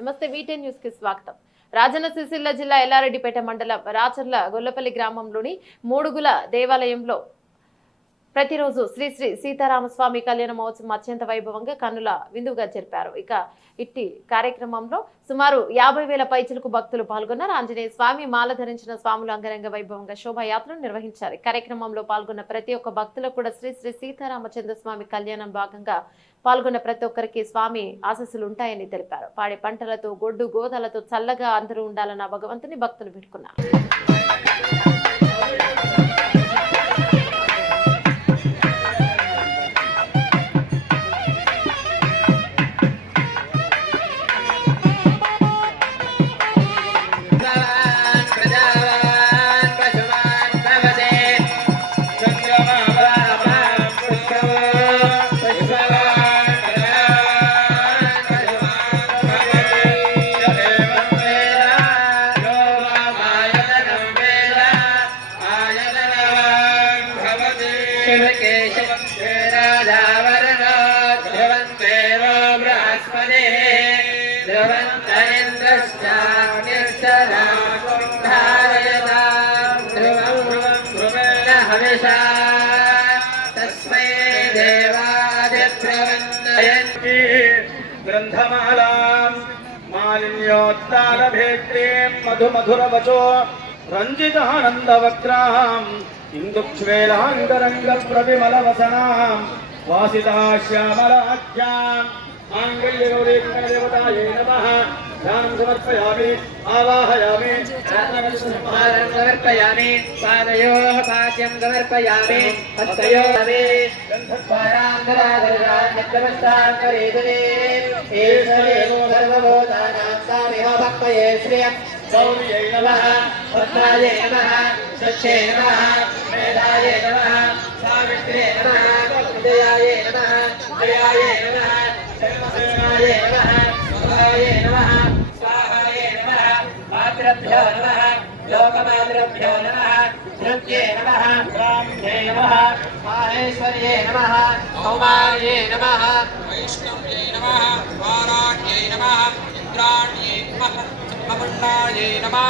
నమస్తే వీటెన్ న్యూస్ కి స్వాగతం. రాజన్న సిరిసిల్ల జిల్లా ఎల్లారెడ్డిపేట మండలం రాచర్ల గొల్లపల్లి గ్రామంలోని మూడుగుల దేవాలయంలో ప్రతిరోజు శ్రీ శ్రీ సీతారామస్వామి కళ్యాణ మహోత్సవం అత్యంత వైభవంగా కన్నుల విందుగా జరిపారు. ఇక ఇట్టి కార్యక్రమంలో సుమారు 50,000 పైచిలకు భక్తులు పాల్గొన్నారు. ఆంజనేయ స్వామి మాల ధరించిన స్వాములు అంగరంగ వైభవంగా శోభాయాత్రను నిర్వహించారు. కార్యక్రమంలో పాల్గొన్న ప్రతి ఒక్క భక్తులకు కూడా శ్రీ శ్రీ సీతారామచంద్ర స్వామి కళ్యాణం భాగంగా పాల్గొన్న ప్రతి ఒక్కరికి స్వామి ఆశీస్సులు ఉంటాయని తెలిపారు. పాడి పంటలతో గొడ్డు గోదాలతో చల్లగా అందరూ ఉండాలన్న భగవంతుని భక్తులు పెట్టుకున్నారు. ग्रंथमालां मालिन्योत्तालभेत्रीं मधुमधुरवचो रञ्जितानन्दवक्त्राम् इन्दुक्षवेलाङ्गरङ्गप्रविमलवसनां वासिताश्यामलाख्याम् माङ्गल्यगौरीदेवतायै नमः ध्यानं समर्पयामि आवाहयामि समर्पयामि पादयोः पाद्यं समर्पयामि हस्तयोः सर्वभूतानां सामिह भक्तये श्रियं गौर्यै नमः भद्रायै नमः सच्चे नमः मेधायै नमः सावित्र्यै नमः विजयायै नमः जयायै नमः शर्मसेनायै नमः स्वाहायै नमः स्वाहायै नमः मातृभ्यो नमः लोकमातृभ्यो नमः नृत्ये नमः ब्राह्मणे नमः माहेश्वर्ये नमः कौमार्ये नमः वैष्णव्यै नमः वाराह्यै नमः इंद्राण्यै नमः ब्रह्मण्डायै नमः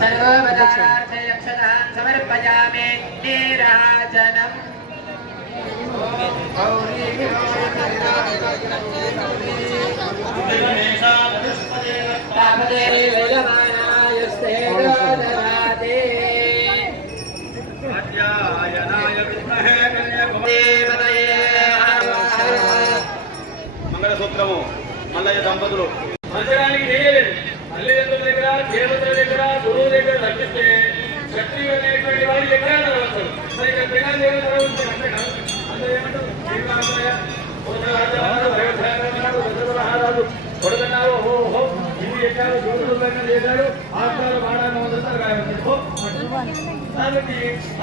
सर्वपदार्थे अक्षतां समर्पयामि नीराजनम् మంగళసూత్రము మల్లయ్య దంపతులు మందిరానికి చేయలేదు. తల్లిదండ్రుల దగ్గర దేవతల దగ్గర గురువు దగ్గర తప్పిస్తే శక్తి అనేటువంటి వారి దగ్గర వస్తారు. మరి ఇక్కడ పిల్లల దేవతలు అందరూ ఏమంటారు? కొడుకున్నారు ఓహో ఇది చేశారు గురువులు చేశారు ఆత్మలు బాణాన్ని వదులుతారు కాబట్టి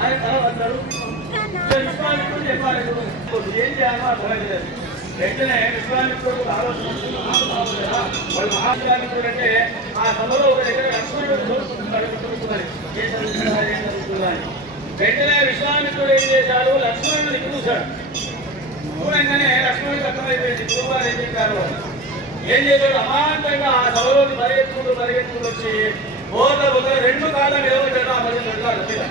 ఆయన తల వస్తారు. విశ్వామిత్రుడు చెప్పాలి ఏం చేయాలో అర్థమైంది. వెంటనే విశ్వామిత్రుడు ఆలోచన వాళ్ళు మహావిశ్వామిత్రుడు అంటే ఆ సభలో ఒక దగ్గర లక్ష్మణుడు వెంటనే విశ్వామిత్రుడు ఏం చేశాడు? లక్ష్మణుడిని చూశాడు. చూడంగానే లక్ష్మణుడికి అర్థమైపోయింది గురువుగారు ఏం చెప్పారు. ఏం చేశాడు? అమాంతంగా ఆ సభలోకి పరిగెత్తుకుంటూ వచ్చి బోధ రెండు కాళ్ళ నిలబడ్డాడు. ఆ పది పెట్టాడు మీద.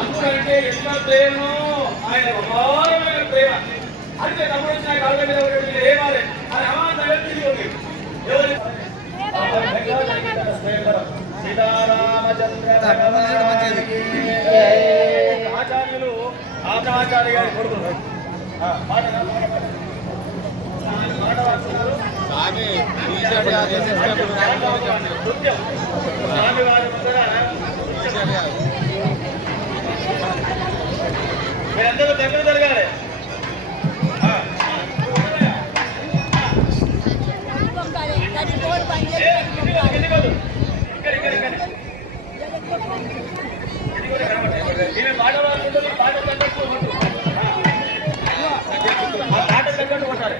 అందుకంటే ఎంత ప్రేమో ఆయన అపారమైన ప్రేమ. అంటే తమ్ముడు వచ్చిన కాళ్ళ మీద ఏమాలి అని అమాంతంగా తిరిగి ఎవరి సీతారామచంద్ర ఆచార్యులు ఆచార్య గారి కొడుకులు మీరందరూ దగ్గర జరగాలి. పాట తగ్గట్టు కొట్టాలి.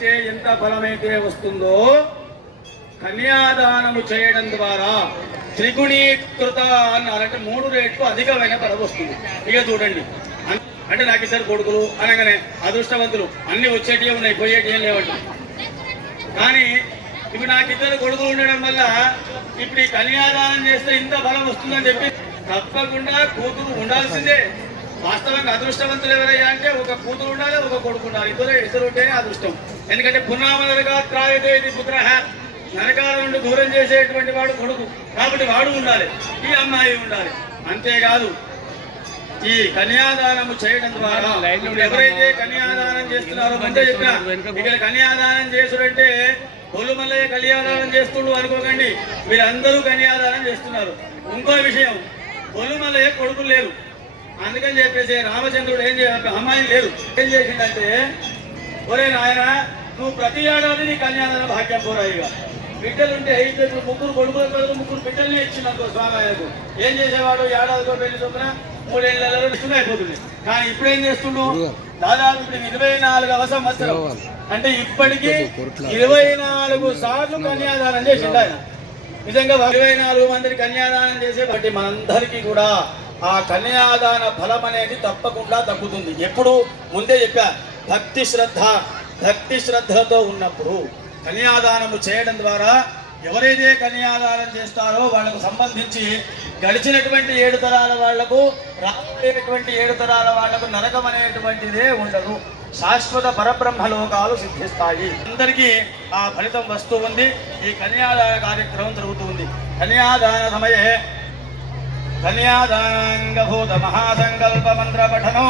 చేస్తే ఎంత ఫలమైతే వస్తుందో కన్యాదానము చేయడం ద్వారా త్రిగుణీకృత అన్నారంటే 3 రెట్లు అధికమైన ఫలం వస్తుంది. ఇక చూడండి, అంటే నాకు 2 కొడుకులు అనగానే అదృష్టవంతులు, అన్ని వచ్చేటివే ఉన్నాయి, పోయేటి ఏం లేవండి. కానీ ఇప్పుడు నాకు 2 కొడుకులు ఉండడం వల్ల ఇప్పుడు ఈ కన్యాదానం చేస్తే ఇంత ఫలం వస్తుందని చెప్పి తప్పకుండా కూతురు ఉండాల్సిందే. వాస్తవంగా అదృష్టవంతులు ఎవరయ్యా అంటే ఒక కూతురు ఉండాలి, ఒక కొడుకు ఉండాలి. ఇద్దరు ఉంటేనే అదృష్టం. ఎందుకంటే పున్నామనగా త్రాయతే ఇది పుత్ర, నరకాల నుండి దూరం చేసేటువంటి వాడు కొడుకు, కాబట్టి వాడు ఉండాలి, ఈ అమ్మాయి ఉండాలి. అంతేకాదు ఈ కన్యాదానము చేయడం ద్వారా ఎవరైతే కన్యాదానం చేస్తున్నారో ముందే చెప్పిన, ఇక్కడ కన్యాదానం చేసుడంటే కొల్లుమల్లయ్య కన్యాదానం చేస్తుండు అనుకోకండి, మీరందరూ కన్యాదానం చేస్తున్నారు. ఇంకో విషయం, కొల్లుమల్లయ్య కొడుకులు లేరు, అందుకని చెప్పేసి రామచంద్రుడు ఏం చేయాలి, అమ్మాయి లేరు, ఏం చేసిందంటే, ఒరే నాయన నువ్వు ప్రతి ఏడాది నీ కన్యాదాన భాగ్యం పోరాయిగా, బిడ్డలుంటే 5 ముగ్గురు కొడుకుల కొడుకు 3 బిడ్డలనే ఇచ్చినందుకు స్వామి ఆయనకు. ఏం చేసేవాడు, ఏడాదికో పెళ్లి చొప్పున 3 ఏళ్ళలో ఇస్తుంది అయిపోతుంది. కానీ ఇప్పుడు ఏం చేస్తుండు, దాదాపు ఇప్పుడు 24వ సంవత్సరం అంటే ఇప్పటికీ 24 సార్లు కన్యాదానం చేసిండు ఆయన. నిజంగా 24 మందిని కన్యాదానం చేసే బట్టి మనందరికీ కూడా ఆ కన్యాదాన ఫలం అనేది తప్పకుండా తగ్గుతుంది. ఎప్పుడు ముందే చెప్పా, భక్తి శ్రద్ధలతో ఉన్నప్పుడు కన్యాదానము చేయడం ద్వారా ఎవరైతే కన్యాదానం చేస్తారో వాళ్ళకు సంబంధించి గడిచినటువంటి 7 తరాల వాళ్లకు, రాబోయేటువంటి 7 తరాల వాళ్లకు నరకం అనేటువంటిదే ఉండదు. శాశ్వత పరబ్రహ్మలోకాలు సిద్ధిస్తాయి. అందరికీ ఆ ఫలితం వస్తూ ఉంది. ఈ కన్యాదాన కార్యక్రమం జరుగుతుంది. కన్యాదాన సమయే కన్యాదానాంగభూత మహాసంకల్ప మంత్ర పఠనం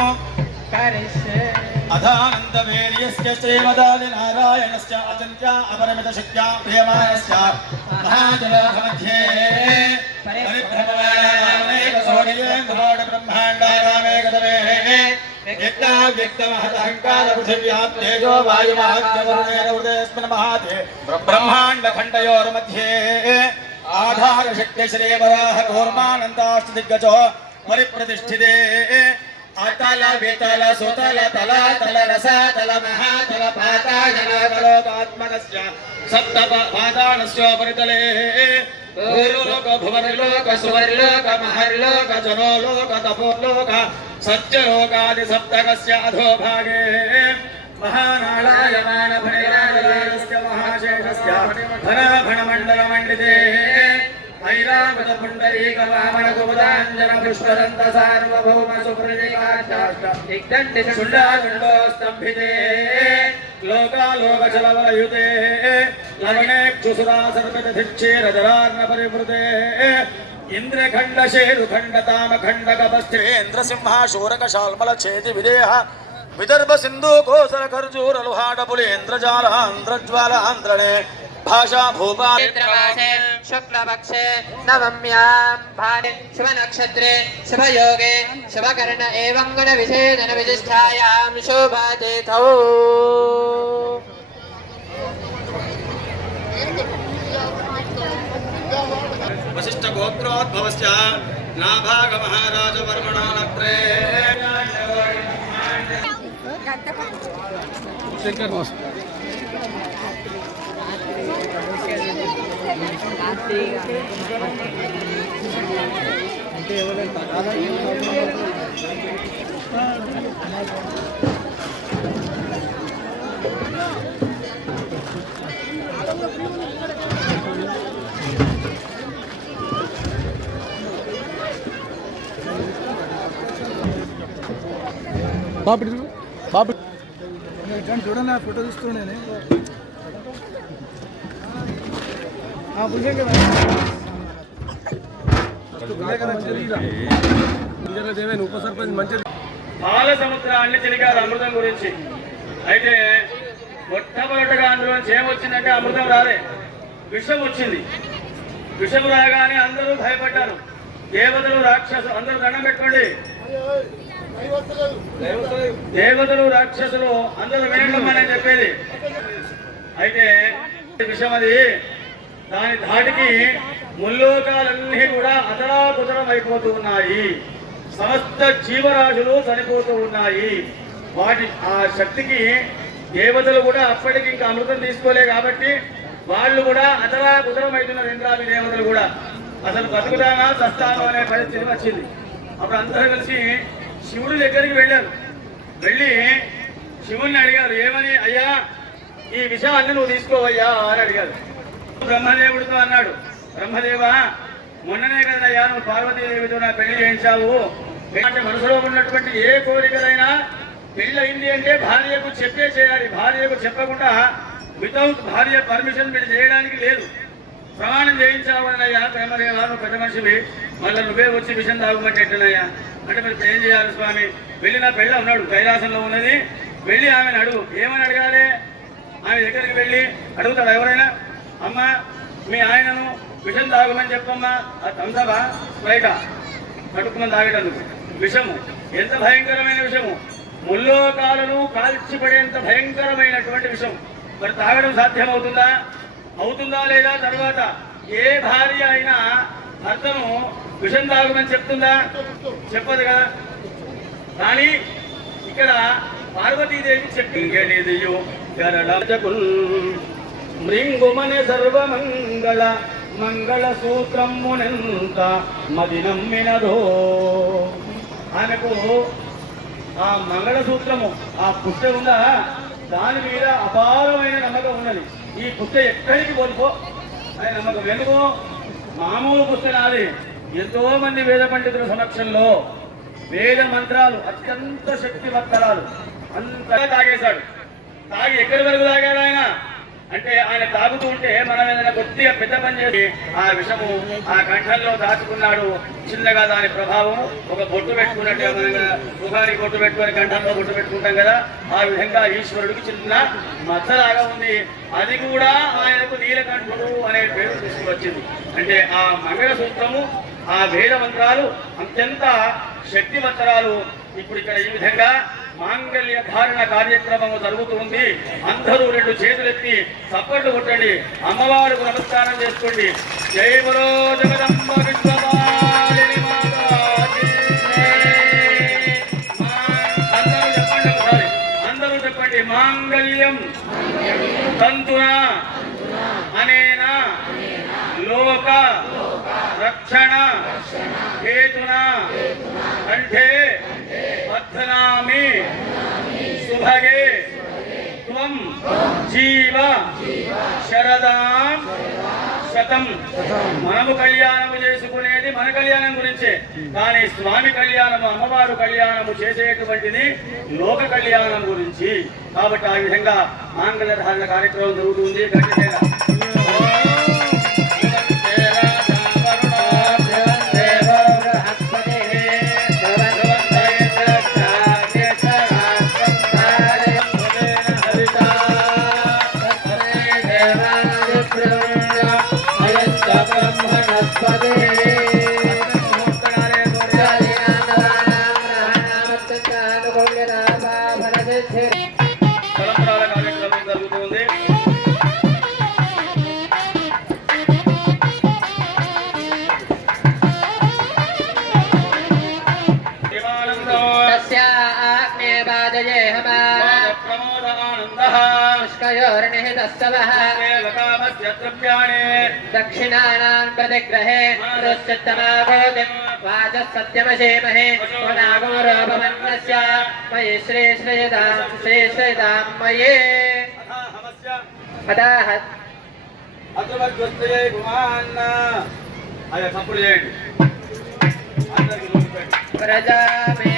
అధానందవేర్యస్య శ్రీమదాది నారాయణస్య అచంత్య అపరిమిత శక్త్యా ప్రియమానస్య మహాజలమధ్యే పరిభ్రమణేక సోడియే మహోడ బ్రహ్మాండారామే గదవే వ్యక్తమహదహంకార పృథివ్యాం తేజో వాయుమాద్యవరుణేరవృదేస్మిన్ మహాతే బ్రహ్మాండ ఖండయోర్मध्ये ఆధార శక్తి శ్రీవరాహ కూర్మానందాస్తి దిగ్గజో పరిప్రతిష్ఠితే అతల వితల సుతల తల తల రసతల మహాతల పాతాళలోకాత్మకస్య సప్తప పాతాళస్య పరితలే భూలోక భువనలోక సువర్లోక మహర్లోక జనోలోక తపోలోక సత్యలోకాది సప్తకస్య అధోభాగే మహానాళాయమాన భణిరాజరాజస్య మహాశేషస్య ధనాభణమండల మండితే ఐరావత పుండరీక వామన కుముదాంజన పుష్పదంత సార్వభౌమ సుప్రజకాష్టాష్ట దిగ్దండి శుండాగుండో స్తంభితే లోకాలోక చలవలయుతే లవణేక్షుసురా సర్పిత ధిక్షీరజరార్ణ పరివృతే ఇంద్రఖండ శేరుఖండ తామఖండ కపస్థేంద్ర సింహాశూరక శాల్మల చేతి విదేహ విదర్భ సింధు కోసల ఖర్జూర లుహాట పులేంద్రజాల ఆంధ్రజ్వాల ఆంధ్రనే భాషా భూపాల शुक्लपक्षे नवम्यां भाने शुभ नक्षत्रे शुभ योगे शुभ कर्ण एवं गुण विशेषण विशिष्टायां शोभातिथौ वशिष्ठ गोत्रोद्भवस्य नाभाग महाराज वर्मणा लक्रे బాబు చూడండి, ఫోటో తీస్తున్నాను. పాల సముద్రాన్ని చిలికారు అమృతం గురించి. అయితే మొట్టమొదటిగా అందులో ఏమొచ్చిందంటే అమృతం రాలే, విషం వచ్చింది. విషం రాగానే అందరూ భయపడ్డారు. దేవతలు రాక్షసులు అందరూ దండం పెట్టుకోండి. దేవతలు రాక్షసులు అందరూ వినడమని చెప్పేది. అయితే విషయం అది, దాని ధాటికి ముల్లోకాలన్నీ కూడా అతలాకుతలం అయిపోతూ ఉన్నాయి. సమస్త జీవరాశులు చనిపోతూ ఉన్నాయి. వాటి ఆ శక్తికి దేవతలు కూడా అప్పటికి ఇంకా అమృతం తీసుకోలే కాబట్టి వాళ్ళు కూడా అతలా కుతలమవుతున్నారు. ఇంద్రాది దేవతలు కూడా అసలు బతుకుతానా చస్తాను అనే పరిస్థితి వచ్చింది. అప్పుడు అందరూ కలిసి శివుడి దగ్గరికి వెళ్ళారు. వెళ్ళి శివుణ్ణి అడిగారు, ఏమని? అయ్యా ఈ విషయాన్ని నువ్వు తీసుకోవయ్యా అని అడిగారు. బ్రహ్మదేవుడితో అన్నాడు, బ్రహ్మదేవా మొన్ననే కదయ్యా నువ్వు పార్వతీదేవితో నా పెళ్లి చేయించావు. అంటే మనసులో ఉన్నటువంటి ఏ కోరికలైనా పెళ్లి అయింది అంటే భార్యకు చెప్పే చేయాలి. భార్యకు చెప్పకుండా వితౌట్ భార్య పర్మిషన్ మీరు చేయడానికి లేదు. ప్రమాణం చేయించావనయ్యా బ్రహ్మదేవా నువ్వు పెద్ద మనిషివి, మళ్ళీ నువ్వే వచ్చి విషయం తాగుమంటే ఎట్లనయ్యా అంటే మీరు ఏం చేయాలి స్వామి? వెళ్ళి నా పెళ్ళి ఉన్నాడు కైలాసంలో ఉన్నది, వెళ్ళి ఆమెను అడుగు. ఏమని అడగాలి? ఆమె దగ్గరికి వెళ్ళి అడుగుతాడు ఎవరైనా, అమ్మ మీ ఆయనను విషం తాగమని చెప్పమ్మా. అది తంసవా బయట కడుక్కుమని తాగేటందుకు విషము ఎంత భయంకరమైన విషము, ముల్లోకాలను కాల్చిపడేంత భయంకరమైనటువంటి విషం. మరి తాగడం సాధ్యమవుతుందా? అవుతుందా లేదా? తర్వాత ఏ భార్య అయినా భర్తను విషం తాగమని చెప్తుందా? చెప్పదు కదా. కానీ ఇక్కడ పార్వతీదేవి చెప్పింగేదియో గరళజకుల్ మృంగుమన సర్వమంగళ మంగళ సూత్రమునంత మది నమ్మినదో. ఆమెకు ఆ మంగళసూత్రము ఆ పుష్ట ఉందా, దాని మీద అపారమైన నమ్మకం ఉన్నది. ఈ పుష్ట ఎక్కడికి పోలిపో అని నమ్మకం. ఎందుకు? మామూలు పుష్ట నాది. ఎంతో మంది వేద పండితుల సమక్షంలో వేద మంత్రాలు అత్యంత శక్తివంతరాలు అంతగా తాగేశాడు. తాగి ఎక్కడి వరకు తాగాడు ఆయన అంటే, ఆయన తాగుతూ ఉంటే మనం ఏదైనా కొద్దిగా పెద్ద పని చేసి ఆ విషము ఆ కంఠంలో దాచుకున్నాడు. చిన్నగా దాని ప్రభావం ఒక బొట్టు పెట్టుకున్నట్టు, ముఖానికి బొట్టు పెట్టుకొని కంఠంలో బొట్టు పెట్టుకుంటాం కదా, ఆ విధంగా ఈశ్వరుడికి చిన్న మచ్చలాగా ఉంది. అది కూడా ఆయనకు నీలకంఠుడు అనే పేరు తీసుకువచ్చింది. అంటే ఆ మంగళసూత్రము ఆ వేద మంత్రాలు అత్యంత శక్తివంతరాలు. ఇప్పుడు ఇక్కడ ఈ విధంగా మాంగళ్య ధారణ కార్యక్రమం జరుగుతుంది. అందరూ రెండు చేతులెత్తి చప్పట్లు కొట్టండి, అమ్మవారికి నమస్కారం చేసుకోండి. జై బలో జగదంబ విశ్వమాలిని మాతాకి. అందరూ చెప్పండి ఒకసారి, అందరూ చెప్పండి. మాంగళ్యం తంతున అనేన లోక రక్షణ హేతున కంఠే బధ్నామి శుభగే త్వం జీవ శరదాం శతం. మనము కళ్యాణము చేసుకునేది మన కళ్యాణం గురించే, కానీ స్వామి కళ్యాణము అమ్మవారు కళ్యాణము చేసేటువంటిది లోక కళ్యాణం గురించి. కాబట్టి ఆ విధంగా మాంగళ్య ధారణ కార్యక్రమం జరుగుతుంది. గట్టిగా తలంబరాల కార్యక్రమం జరుగుతుంది. दक्षिणानां प्रतिग्रहे रुच्यतमाभूतिं वाचः सत्यमशेमहे पुनागोरोपमन्नस्य मयि श्रीश्रयदां मये अतः అగ్రవద్వస్తయే గుమాన్న అయ్యా సంపుడు చేయండి. అందరికీ ప్రజా మే